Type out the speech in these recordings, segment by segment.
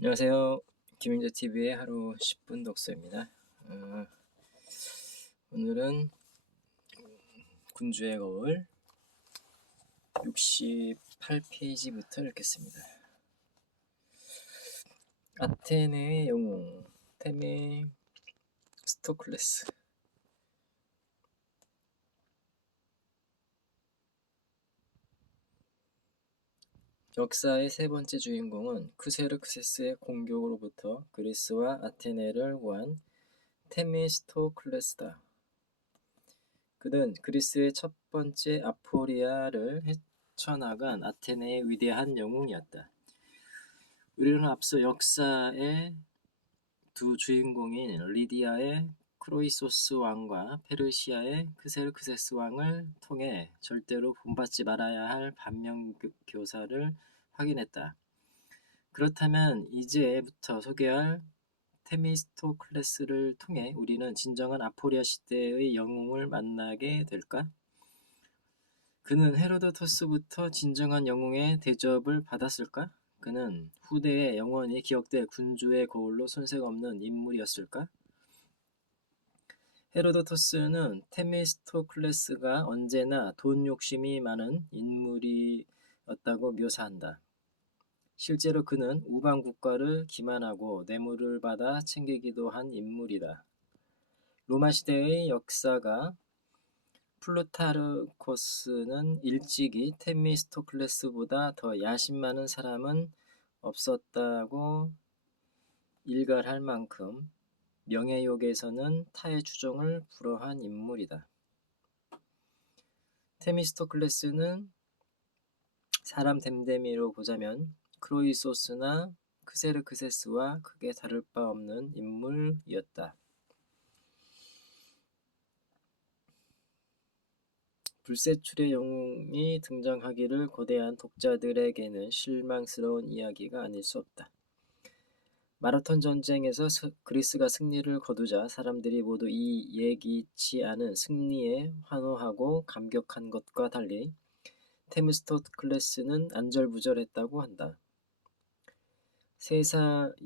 안녕하세요. 김윤재TV의 하루 10분 독서입니다. 오늘은 군주의 거울 68페이지부터 읽겠습니다. 아테네의 영웅 테미스토클레스. 역사의 세 번째 주인공은 크세르크세스의 공격으로부터 그리스와 아테네를 구한 테미스토클레스다. 그는 그리스의 첫 번째 아포리아를 헤쳐나간 아테네의 위대한 영웅이었다. 우리는 앞서 역사의 두 주인공인 리디아의 크로이소스 왕과 페르시아의 크세르크세스 왕을 통해 절대로 본받지 말아야 할 반면교사를 확인했다. 그렇다면 이제부터 소개할 테미스토클레스를 통해 우리는 진정한 아포리아 시대의 영웅을 만나게 될까? 그는 헤로도토스부터 진정한 영웅의 대접을 받았을까? 그는 후대에 영원히 기억될 군주의 거울로 손색 없는 인물이었을까? 헤로도토스는 테미스토클레스가 언제나 돈 욕심이 많은 인물이었다고 묘사한다. 실제로 그는 우방 국가를 기만하고 뇌물을 받아 챙기기도 한 인물이다. 로마 시대의 역사가 플루타르코스는 일찍이 테미스토클레스보다 더 야심 많은 사람은 없었다고 일갈할 만큼 명예욕에서는 타의 추종을 불허한 인물이다. 테미스토클레스는 사람 됨됨이로 보자면 크로이소스나 크세르크세스와 크게 다를 바 없는 인물이었다. 불세출의 영웅이 등장하기를 고대한 독자들에게는 실망스러운 이야기가 아닐 수 없다. 마라톤 전쟁에서 그리스가 승리를 거두자 사람들이 모두 이 예기치 않은 승리에 환호하고 감격한 것과 달리 테미스토클레스는 안절부절했다고 한다.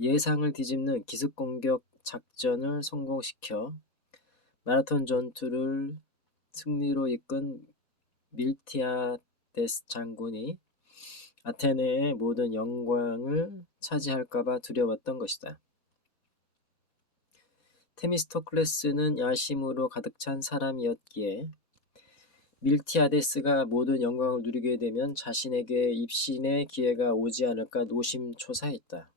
예상을 뒤집는 기습공격 작전을 성공시켜 마라톤 전투를 승리로 이끈 밀티아데스 장군이 아테네의 모든 영광을 차지할까봐 두려웠던 것이다. 테미스토클레스는 야심으로 가득 찬 사람이었기에 밀티아데스가 모든 영광을 누리게 되면 자신에게 입신의 기회가 오지 않을까 노심초사했다.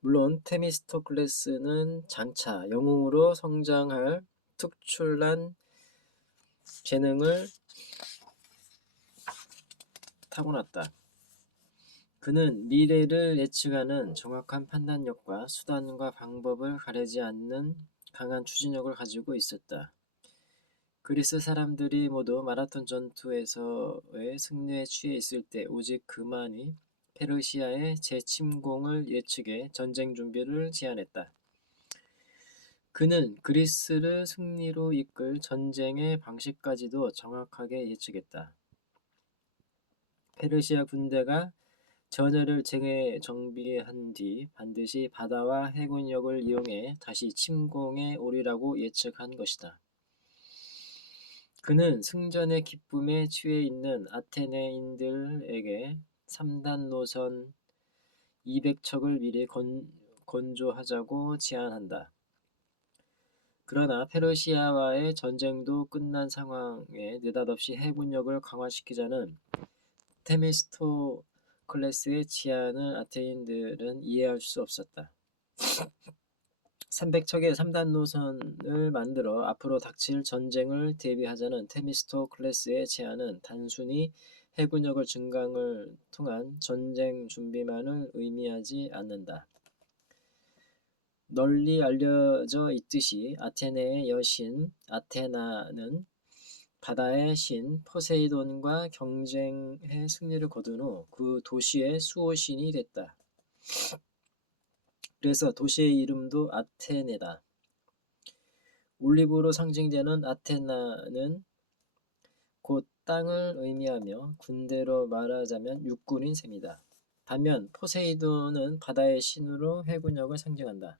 물론 테미스토클레스는 장차 영웅으로 성장할 특출난 재능을 타고났다. 그는 미래를 예측하는 정확한 판단력과 수단과 방법을 가리지 않는 강한 추진력을 가지고 있었다. 그리스 사람들이 모두 마라톤 전투에서의 승리에 취해 있을 때 오직 그만이 페르시아의 재침공을 예측해 전쟁 준비를 제안했다. 그는 그리스를 승리로 이끌 전쟁의 방식까지도 정확하게 예측했다. 페르시아 군대가 전열을 정비한 뒤 반드시 바다와 해군력을 이용해 다시 침공에 오리라고 예측한 것이다. 그는 승전의 기쁨에 취해 있는 아테네인들에게 3단 노선 200척을 미리 건조하자고 제안한다. 그러나 페르시아와의 전쟁도 끝난 상황에 느닷없이 해군력을 강화시키자는 테미스토클레스의 제안을 아테네인들은 이해할 수 없었다. 300척의 3단 노선을 만들어 앞으로 닥칠 전쟁을 대비하자는 테미스토클레스의 제안은 단순히 해군력을 증강을 통한 전쟁 준비만을 의미하지 않는다. 널리 알려져 있듯이 아테네의 여신 아테나는 바다의 신 포세이돈과 경쟁해 승리를 거둔 후 그 도시의 수호신이 됐다. 그래서 도시의 이름도 아테네다. 올리브로 상징되는 아테나는 곧 땅을 의미하며 군대로 말하자면 육군인 셈이다. 반면 포세이돈은 바다의 신으로 해군력을 상징한다.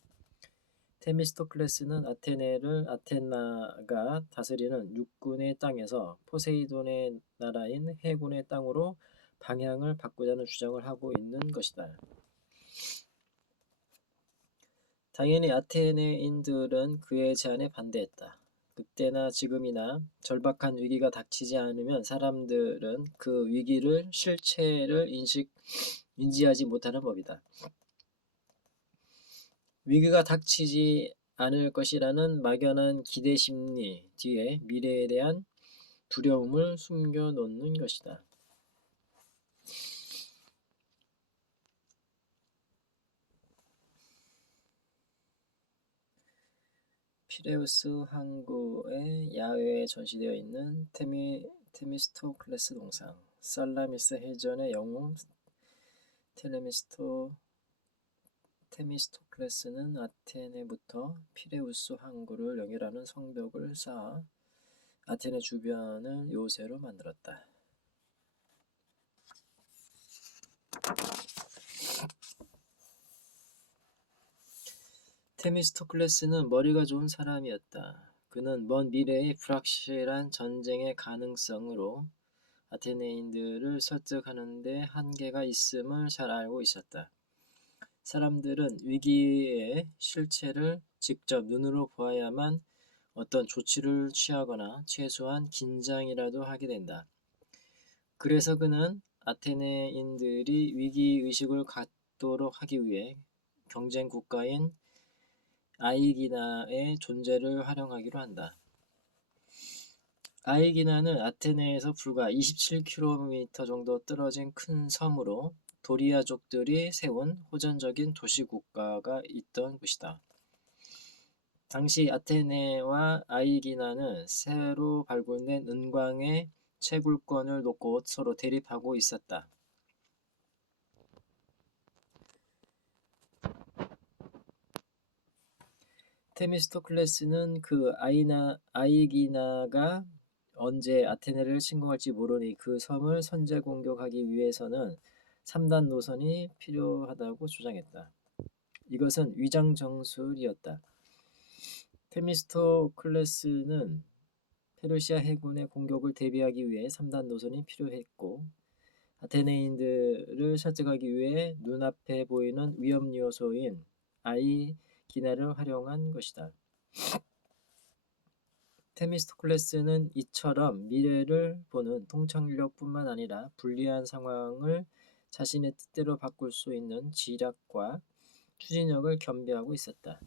테미스토클레스는 아테네를 아테나가 다스리는 육군의 땅에서 포세이돈의 나라인 해군의 땅으로 방향을 바꾸자는 주장을 하고 있는 것이다. 당연히 아테네인들은 그의 제안에 반대했다. 그때나 지금이나 절박한 위기가 닥치지 않으면 사람들은 그 위기를 실체를 인지하지 못하는 법이다. 위기가 닥치지 않을 것이라는 막연한 기대 심리 뒤에 미래에 대한 두려움을 숨겨놓는 것이다. 피레우스 항구에 야외에 전시되어 있는 테미스토클레스 동상, 살라미스 해전의 영웅 테미스토클레스는 아테네부터 피레우스 항구를 연결하는 성벽을 쌓아 아테네 주변을 요새로 만들었다. 테미스토클레스는 머리가 좋은 사람이었다. 그는 먼 미래의 불확실한 전쟁의 가능성으로 아테네인들을 설득하는 데 한계가 있음을 잘 알고 있었다. 사람들은 위기의 실체를 직접 눈으로 보아야만 어떤 조치를 취하거나 최소한 긴장이라도 하게 된다. 그래서 그는 아테네인들이 위기의식을 갖도록 하기 위해 경쟁 국가인 아이기나의 존재를 활용하기로 한다. 아이기나는 아테네에서 불과 27km 정도 떨어진 큰 섬으로 도리아족들이 세운 호전적인 도시국가가 있던 곳이다. 당시 아테네와 아이기나는 새로 발굴된 은광의 채굴권을 놓고 서로 대립하고 있었다. 테미스토클레스는 그 아이기나가 언제 아테네를 침공할지 모르니 그 섬을 선제 공격하기 위해서는 3단 노선이 필요하다고 주장했다. 이것은 위장정술이었다. 테미스토클레스는 페르시아 해군의 공격을 대비하기 위해 3단 노선이 필요했고 아테네인들을 설득하기 위해 눈앞에 보이는 위험 요소인 아이기나를 활용한 것이다. 테미스토클레스는 이처럼 미래를 보는 통찰력뿐만 아니라 불리한 상황을 자신의 뜻대로 바꿀 수 있는 지략과 추진력을 겸비하고 있었다.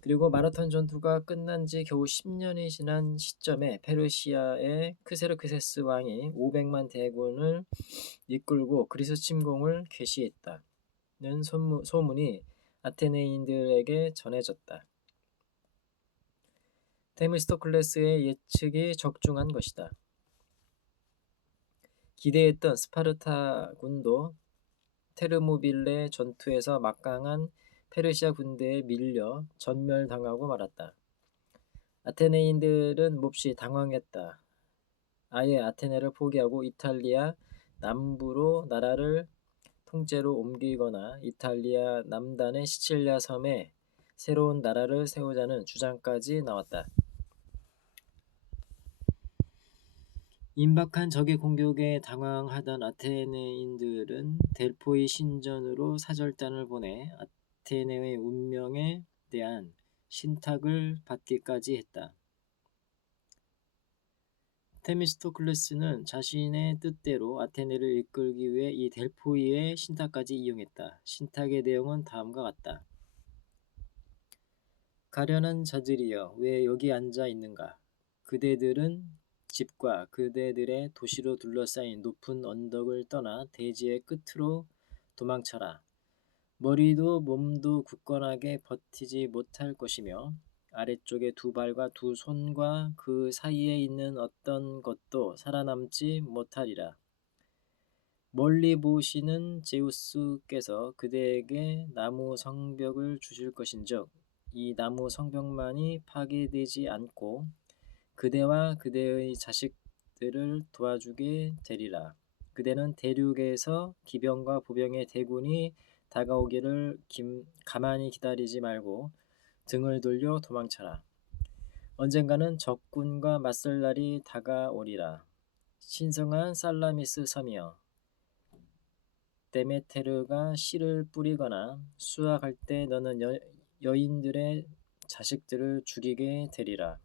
그리고 마라톤 전투가 끝난 지 겨우 10년이 지난 시점에 페르시아의 크세르크세스 왕이 500만 대군을 이끌고 그리스 침공을 개시했다는 소문이 아테네인들에게 전해졌다. 테미스토클레스의 예측이 적중한 것이다. 기대했던 스파르타군도 테르모빌레 전투에서 막강한 페르시아 군대에 밀려 전멸당하고 말았다. 아테네인들은 몹시 당황했다. 아예 아테네를 포기하고 이탈리아 남부로 나라를 통째로 옮기거나 이탈리아 남단의 시칠리아 섬에 새로운 나라를 세우자는 주장까지 나왔다. 임박한 적의 공격에 당황하던 아테네인들은 델포이 신전으로 사절단을 보내 아테네의 운명에 대한 신탁을 받기까지 했다. 테미스토클레스는 자신의 뜻대로 아테네를 이끌기 위해 이 델포이의 신탁까지 이용했다. 신탁의 내용은 다음과 같다. 가련한 자들이여 왜 여기 앉아 있는가? 그대들은 집과 그대들의 도시로 둘러싸인 높은 언덕을 떠나 대지의 끝으로 도망쳐라. 머리도 몸도 굳건하게 버티지 못할 것이며 아래쪽에 두 발과 두 손과 그 사이에 있는 어떤 것도 살아남지 못하리라. 멀리 보시는 제우스께서 그대에게 나무 성벽을 주실 것인즉 이 나무 성벽만이 파괴되지 않고 그대와 그대의 자식들을 도와주게 되리라. 그대는 대륙에서 기병과 보병의 대군이 다가오기를 가만히 기다리지 말고 등을 돌려 도망쳐라. 언젠가는 적군과 맞설 날이 다가오리라. 신성한 살라미스 섬이여, 데메테르가 씨를 뿌리거나 수확할 때 너는 여인들의 자식들을 죽이게 되리라.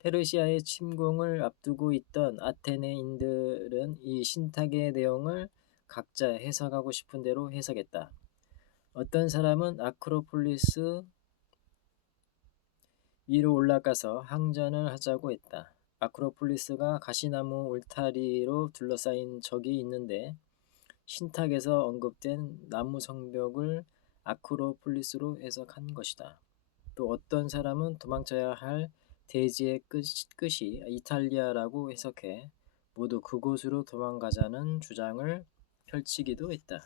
페르시아의 침공을 앞두고 있던 아테네인들은 이 신탁의 내용을 각자 해석하고 싶은 대로 해석했다. 어떤 사람은 아크로폴리스 위로 올라가서 항전을 하자고 했다. 아크로폴리스가 가시나무 울타리로 둘러싸인 적이 있는데 신탁에서 언급된 나무 성벽을 아크로폴리스로 해석한 것이다. 또 어떤 사람은 도망쳐야 할 대지의 끝이 이탈리아라고 해석해 모두 그곳으로 도망가자는 주장을 펼치기도 했다.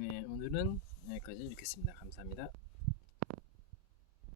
네, 오늘은 여기까지 읽겠습니다. 감사합니다.